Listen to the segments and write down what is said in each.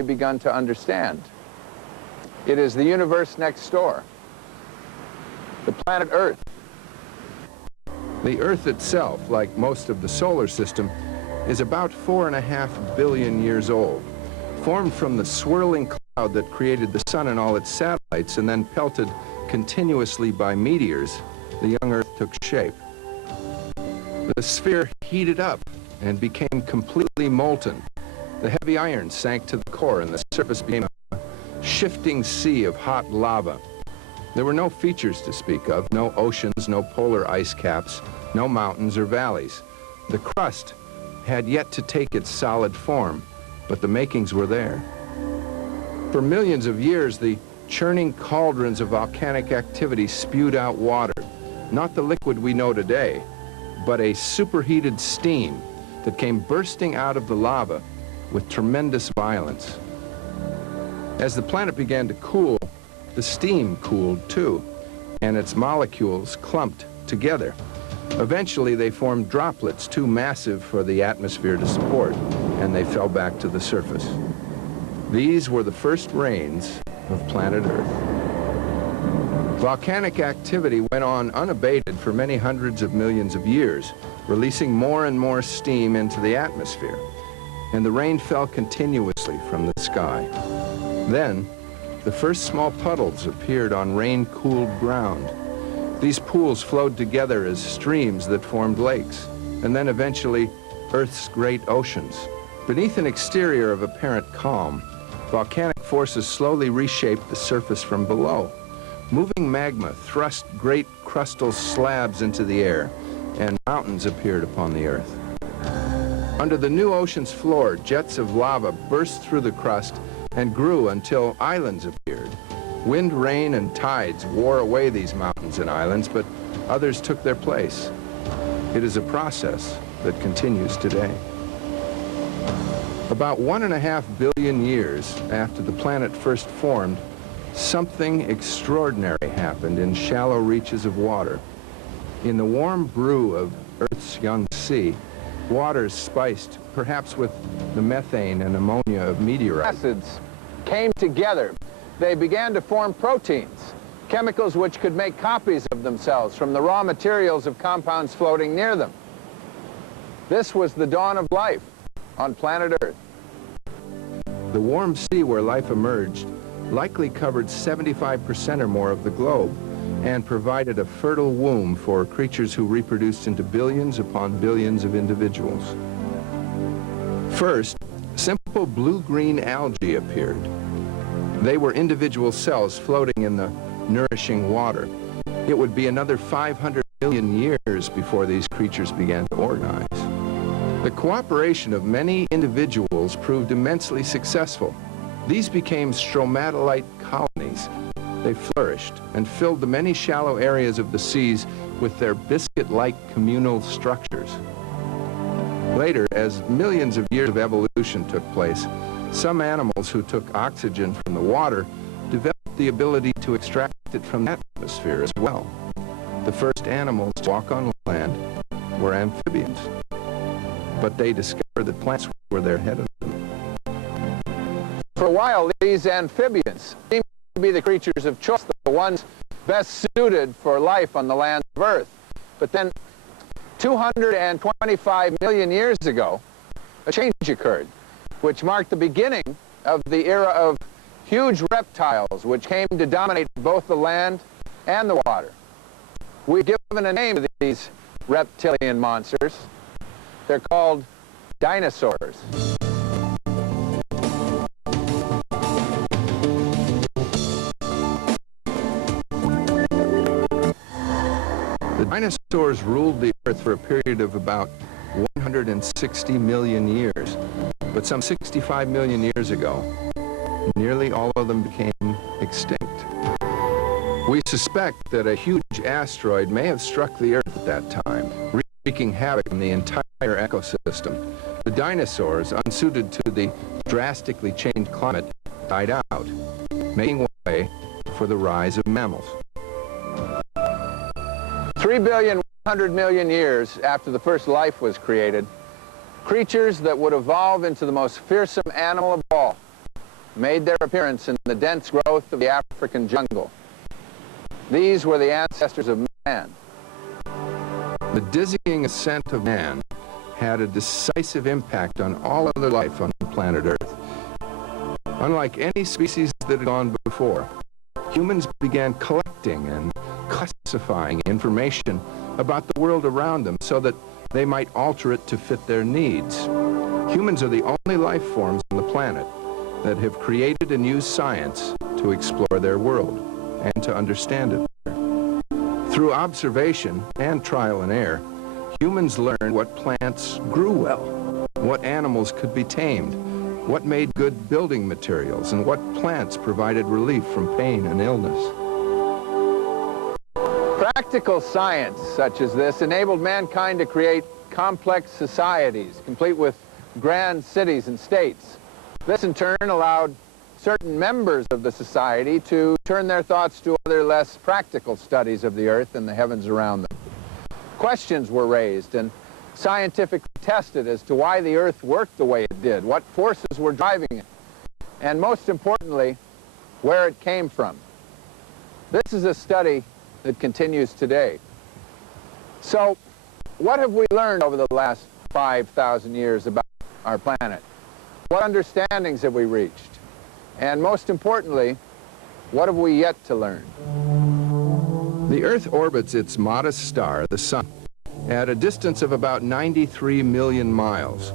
begun to understand. It is the universe next door, the planet Earth. The Earth itself, like most of the solar system, is about 4.5 billion years old, formed from the swirling cloud that created the sun and all its satellites, and then pelted continuously by meteors. The young Earth took shape. The sphere heated up and became completely molten. The heavy iron sank to the core, and the surface became a shifting sea of hot lava. There were no features to speak of, no oceans, no polar ice caps, no mountains or valleys. The crust had yet to take its solid form, but the makings were there. For millions of years, the churning cauldrons of volcanic activity spewed out water, not the liquid we know today, but a superheated steam that came bursting out of the lava with tremendous violence. As the planet began to cool, the steam cooled too, and its molecules clumped together. Eventually, they formed droplets too massive for the atmosphere to support, and they fell back to the surface. These were the first rains of planet Earth. Volcanic activity went on unabated for many hundreds of millions of years, releasing more and more steam into the atmosphere, and the rain fell continuously from the sky. Then, the first small puddles appeared on rain-cooled ground. These pools flowed together as streams that formed lakes, and then eventually Earth's great oceans. Beneath an exterior of apparent calm, volcanic forces slowly reshaped the surface from below. Moving magma thrust great crustal slabs into the air, and mountains appeared upon the Earth. Under the new ocean's floor, jets of lava burst through the crust and grew until islands appeared. Wind, rain, and tides wore away these mountains and islands, but others took their place. It is a process that continues today. About 1.5 billion years after the planet first formed, something extraordinary happened in shallow reaches of water. In the warm brew of Earth's young sea, waters spiced perhaps with the methane and ammonia of meteorites. Acids came together. They began to form proteins, chemicals which could make copies of themselves from the raw materials of compounds floating near them. This was the dawn of life on planet Earth. The warm sea where life emerged likely covered 75% or more of the globe and provided a fertile womb for creatures who reproduced into billions upon billions of individuals. First, simple blue-green algae appeared. They were individual cells floating in the nourishing water. It would be another 500 million years before these creatures began to organize. The cooperation of many individuals proved immensely successful. These became stromatolite colonies. They flourished and filled the many shallow areas of the seas with their biscuit-like communal structures. Later, as millions of years of evolution took place, some animals who took oxygen from the water developed the ability to extract it from the atmosphere as well. The first animals to walk on land were amphibians, but they discovered that plants were there ahead of them. For a while, these amphibians seemed to be the creatures of choice, the ones best suited for life on the land of Earth. But then, 225 million years ago, a change occurred, which marked the beginning of the era of huge reptiles, which came to dominate both the land and the water. We've given a name to these reptilian monsters. They're called dinosaurs. The dinosaurs ruled the Earth for a period of about 160 million years. But some 65 million years ago, nearly all of them became extinct. We suspect that a huge asteroid may have struck the Earth at that time, wreaking havoc on the entire ecosystem. The dinosaurs, unsuited to the drastically changed climate, died out, making way for the rise of mammals. 3,100,000,000 years after the first life was created, creatures that would evolve into the most fearsome animal of all, made their appearance in the dense growth of the African jungle. These were the ancestors of man. The dizzying ascent of man had a decisive impact on all other life on planet Earth. Unlike any species that had gone before, humans began collecting and classifying information about the world around them so that they might alter it to fit their needs. Humans are the only life forms on the planet that have created and used science to explore their world and to understand it better. Through observation and trial and error, humans learned what plants grew well, what animals could be tamed, what made good building materials, and what plants provided relief from pain and illness. Practical science such as this enabled mankind to create complex societies, complete with grand cities and states. This in turn allowed certain members of the society to turn their thoughts to other less practical studies of the earth and the heavens around them. Questions were raised and scientifically tested as to why the earth worked the way it did, what forces were driving it, and most importantly, where it came from. This is a study that continues today. So, what have we learned over the last 5,000 years about our planet? What understandings have we reached? And most importantly, what have we yet to learn? The Earth orbits its modest star, the Sun, at a distance of about 93 million miles.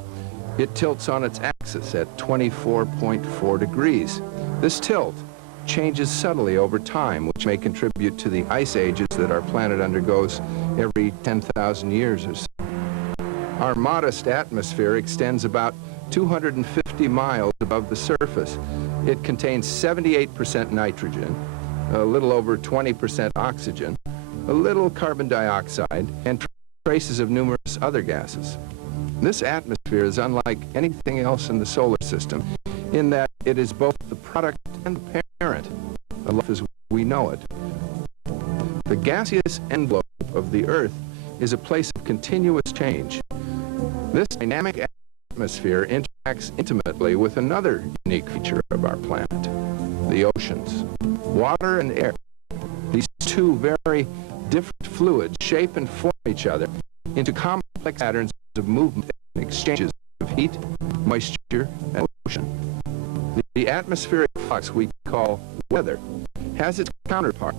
It tilts on its axis at 24.4 degrees. This tilt changes subtly over time, which may contribute to the ice ages that our planet undergoes every 10,000 years or so. Our modest atmosphere extends about 250 miles above the surface. It contains 78% nitrogen, a little over 20% oxygen, a little carbon dioxide, and traces of numerous other gases. This atmosphere is unlike anything else in the solar system in that it is both the product and the parent of life as we know it. The gaseous envelope of the Earth is a place of continuous change. This dynamic atmosphere interacts intimately with another unique feature of our planet, the oceans. Water and air, these two very different fluids shape and form each other into complex patterns of movement and exchanges of heat, moisture, and ocean. The atmospheric flux we call weather has its counterpart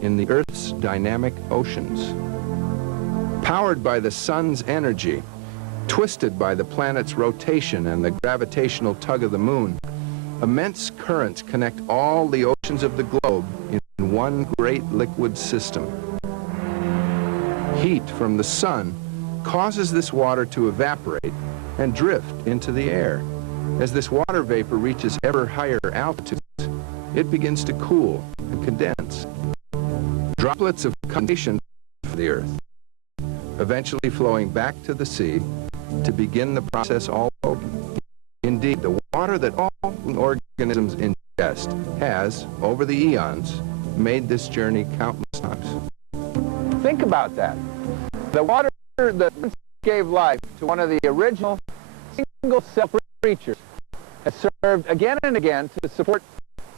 in the Earth's dynamic oceans. Powered by the sun's energy, twisted by the planet's rotation and the gravitational tug of the moon, immense currents connect all the oceans of the globe in one great liquid system. Heat from the sun causes this water to evaporate and drift into the air. As this water vapor reaches ever higher altitudes, it begins to cool and condense. Droplets of condensation from the Earth, eventually flowing back to the sea to begin the process all over. Indeed, the water that all organisms ingest has, over the eons, made this journey countless times. Think about that. The water that gave life to one of the original single-cell creatures has served again and again to support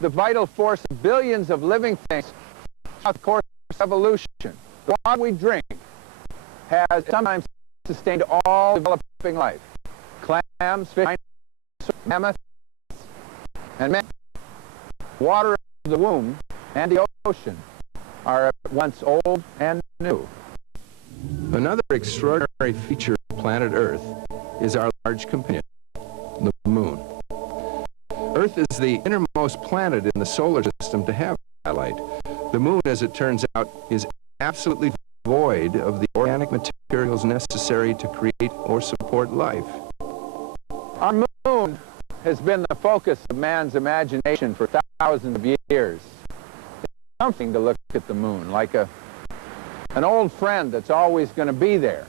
the vital force of billions of living things throughout the course of evolution. The water we drink has sometimes sustained all developing life. Clams, fish, mammoths, and man. Water of the womb and the ocean are at once old and new. Another extraordinary feature of planet Earth is our large companion, the moon. Earth is the innermost planet in the solar system to have satellite. The moon, as it turns out, is absolutely void of the organic materials necessary to create or support life. Our moon has been the focus of man's imagination for thousands of years. It's something to look at the moon, like an old friend that's always going to be there.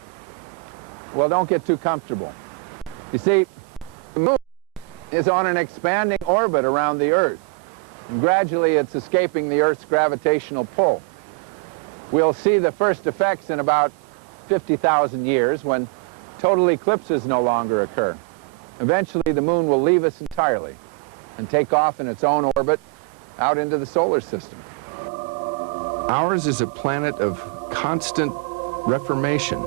Well, don't get too comfortable. You see, the moon is on an expanding orbit around the Earth, and gradually it's escaping the Earth's gravitational pull. We'll see the first effects in about 50,000 years when total eclipses no longer occur. Eventually, the moon will leave us entirely. and take off in its own orbit out into the solar system. Ours is a planet of constant reformation.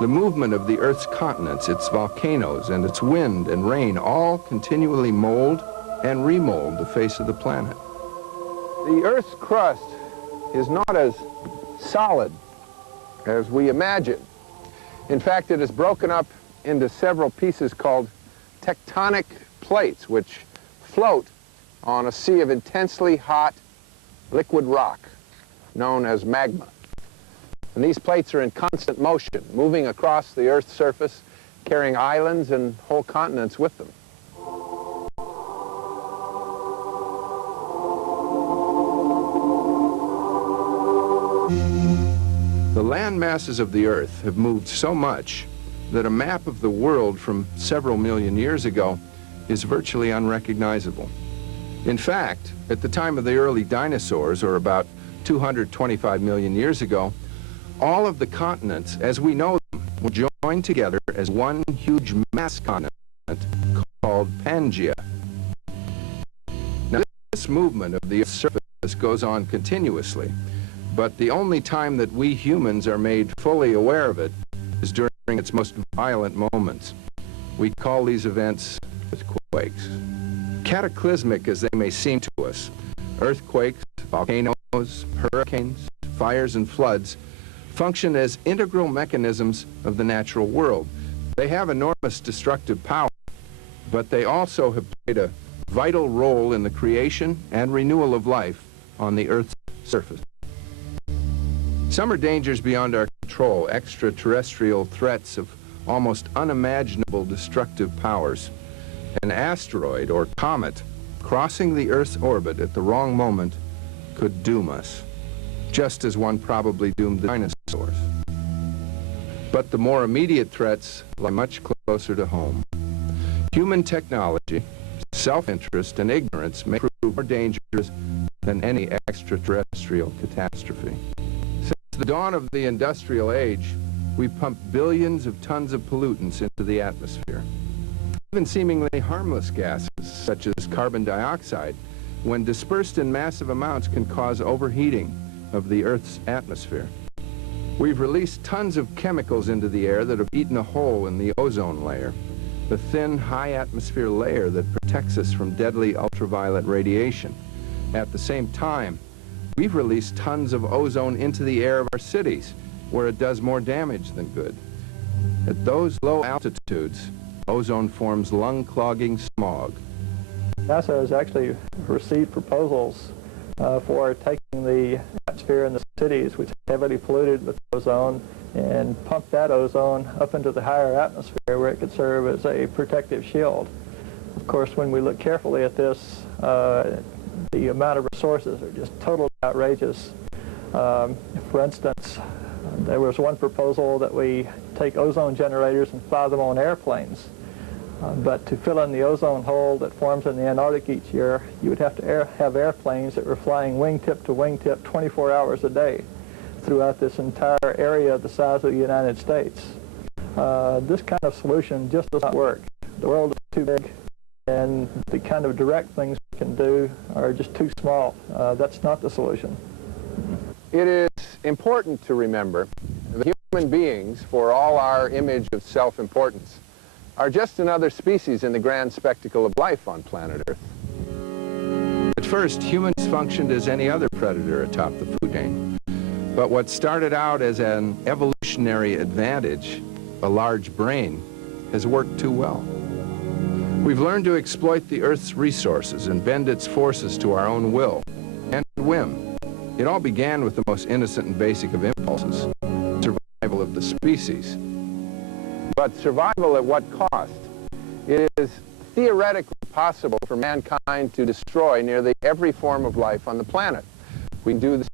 The movement of the Earth's continents, its volcanoes, and its wind and rain all continually mold and remold the face of the planet. The Earth's crust is not as solid as we imagine. In fact, it is broken up into several pieces called tectonic plates, which float on a sea of intensely hot liquid rock known as magma. And these plates are in constant motion, moving across the Earth's surface, carrying islands and whole continents with them. The land masses of the Earth have moved so much that a map of the world from several million years ago is virtually unrecognizable. In fact, at the time of the early dinosaurs, or about 225 million years ago, all of the continents, as we know them, were joined together as one huge mass continent called Pangaea. Now, this movement of the Earth's surface goes on continuously, but the only time that we humans are made fully aware of it is during its most violent moments. We call these events earthquakes. Cataclysmic as they may seem to us, earthquakes, volcanoes, hurricanes, fires, and floods function as integral mechanisms of the natural world. They have enormous destructive power, but they also have played a vital role in the creation and renewal of life on the Earth's surface. Some are dangers beyond our control, extraterrestrial threats of almost unimaginable destructive powers. An asteroid or comet crossing the Earth's orbit at the wrong moment could doom us, just as one probably doomed the dinosaurs. But the more immediate threats lie much closer to home. Human technology, self-interest, and ignorance may prove more dangerous than any extraterrestrial catastrophe. Since the dawn of the industrial age, we've pumped billions of tons of pollutants into the atmosphere. Even seemingly harmless gases, such as carbon dioxide, when dispersed in massive amounts, can cause overheating of the Earth's atmosphere. We've released tons of chemicals into the air that have eaten a hole in the ozone layer, the thin, high-atmosphere layer that protects us from deadly ultraviolet radiation. At the same time, we've released tons of ozone into the air of our cities, where it does more damage than good. At those low altitudes, ozone forms lung-clogging smog. NASA has actually received proposals for taking the atmosphere in the cities, which is heavily polluted with ozone, and pump that ozone up into the higher atmosphere where it could serve as a protective shield. Of course, when we look carefully at this, the amount of resources are just totally outrageous. For instance, there was one proposal that we take ozone generators and fly them on airplanes. But to fill in the ozone hole that forms in the Antarctic each year, you would have to have airplanes that were flying wingtip to wingtip 24 hours a day throughout this entire area the size of the United States. This kind of solution just does not work. The world is too big, and the kind of direct things we can do are just too small. That's not the solution. It is important to remember that human beings, for all our image of self-importance, are just another species in the grand spectacle of life on planet Earth. At first, humans functioned as any other predator atop the food chain. But what started out as an evolutionary advantage, a large brain, has worked too well. We've learned to exploit the Earth's resources and bend its forces to our own will and whim. It all began with the most innocent and basic of impulses, survival of the species. But survival at what cost? It is theoretically possible for mankind to destroy nearly every form of life on the planet. We can do this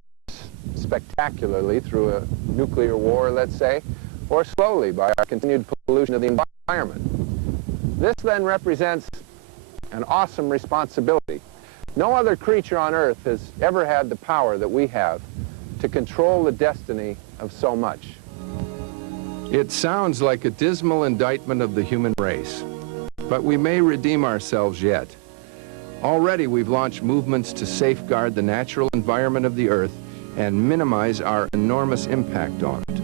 spectacularly through a nuclear war, let's say, or slowly by our continued pollution of the environment. This then represents an awesome responsibility. No other creature on Earth has ever had the power that we have to control the destiny of so much. It sounds like a dismal indictment of the human race, but we may redeem ourselves yet. Already we've launched movements to safeguard the natural environment of the Earth and minimize our enormous impact on it.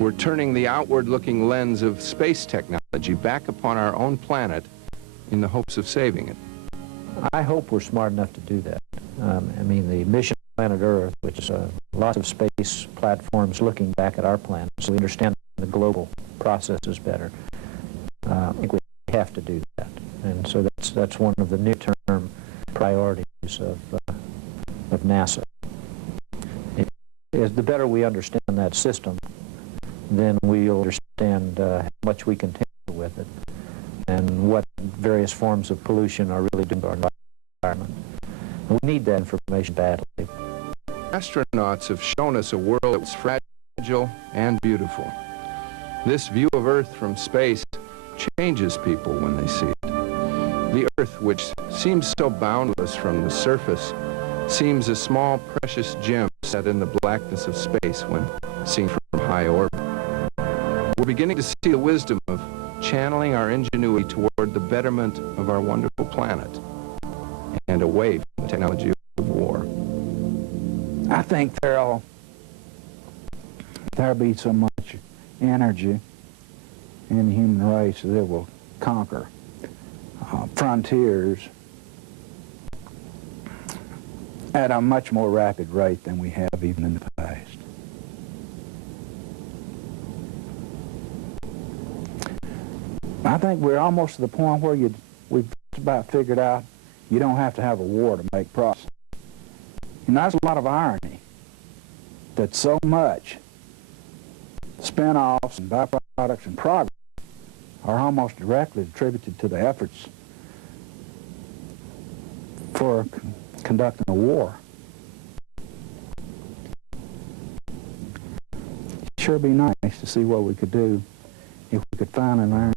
We're turning the outward-looking lens of space technology back upon our own planet in the hopes of saving it. I hope we're smart enough to do that. I mean, the mission Planet Earth, which is lots of space platforms looking back at our planet, so we understand the global processes better. I think we have to do that, and so that's one of the near-term priorities of NASA. The better we understand that system, then we'll understand how much we can tamper with it and what various forms of pollution are really doing to our environment. And we need that information badly. Astronauts have shown us a world that's fragile and beautiful. This view of Earth from space changes people when they see it. The Earth, which seems so boundless from the surface, seems a small, precious gem set in the blackness of space when seen from high orbit. We're beginning to see the wisdom of channeling our ingenuity toward the betterment of our wonderful planet and away from the technology of war. I think there'll be so much energy in the human race that it will conquer frontiers at a much more rapid rate than we have even in the past. I think we're almost to the point where we've just about figured out you don't have to have a war to make progress. And that's a lot of irony that so much spin-offs and byproducts and progress are almost directly attributed to the efforts for conducting a war. It'd sure be nice to see what we could do if we could find and learn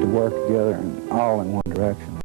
to work together and all in one direction.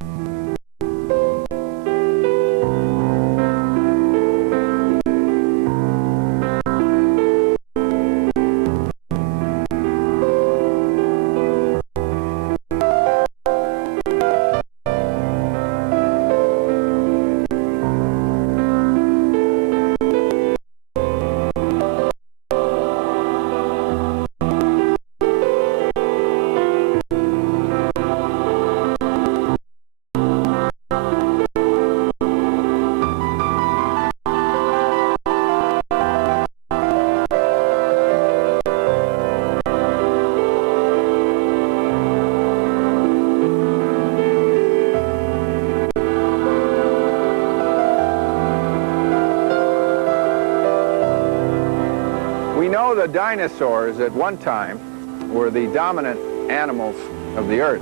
The dinosaurs at one time were the dominant animals of the Earth.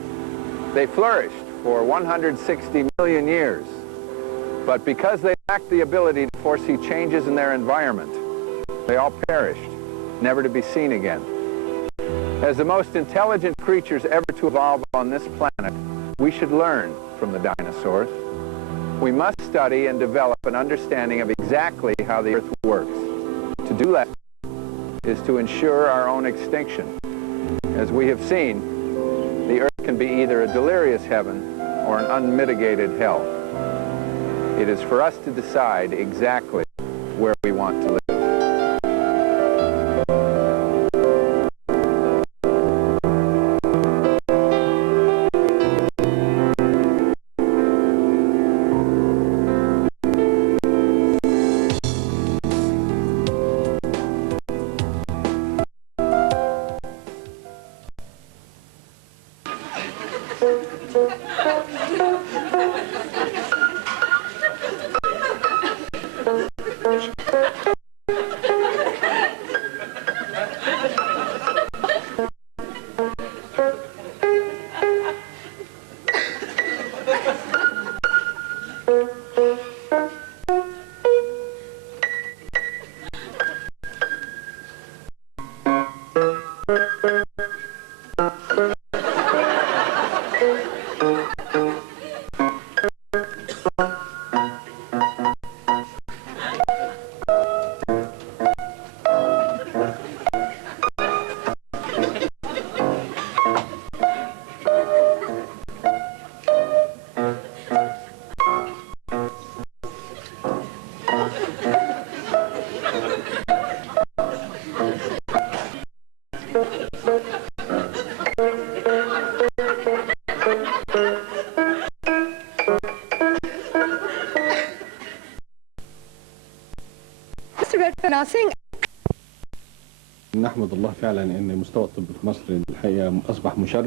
They flourished for 160 million years, but because they lacked the ability to foresee changes in their environment, they all perished, never to be seen again. As the most intelligent creatures ever to evolve on this planet, we should learn from the dinosaurs. We must study and develop an understanding of exactly how the Earth works. To do that is to ensure our own extinction. As we have seen, the Earth can be either a delirious heaven or an unmitigated hell. It is for us to decide exactly where we want to live. نحمد الله فعلا ان مستوى الطب في مصر الحقيقه اصبح مشرف.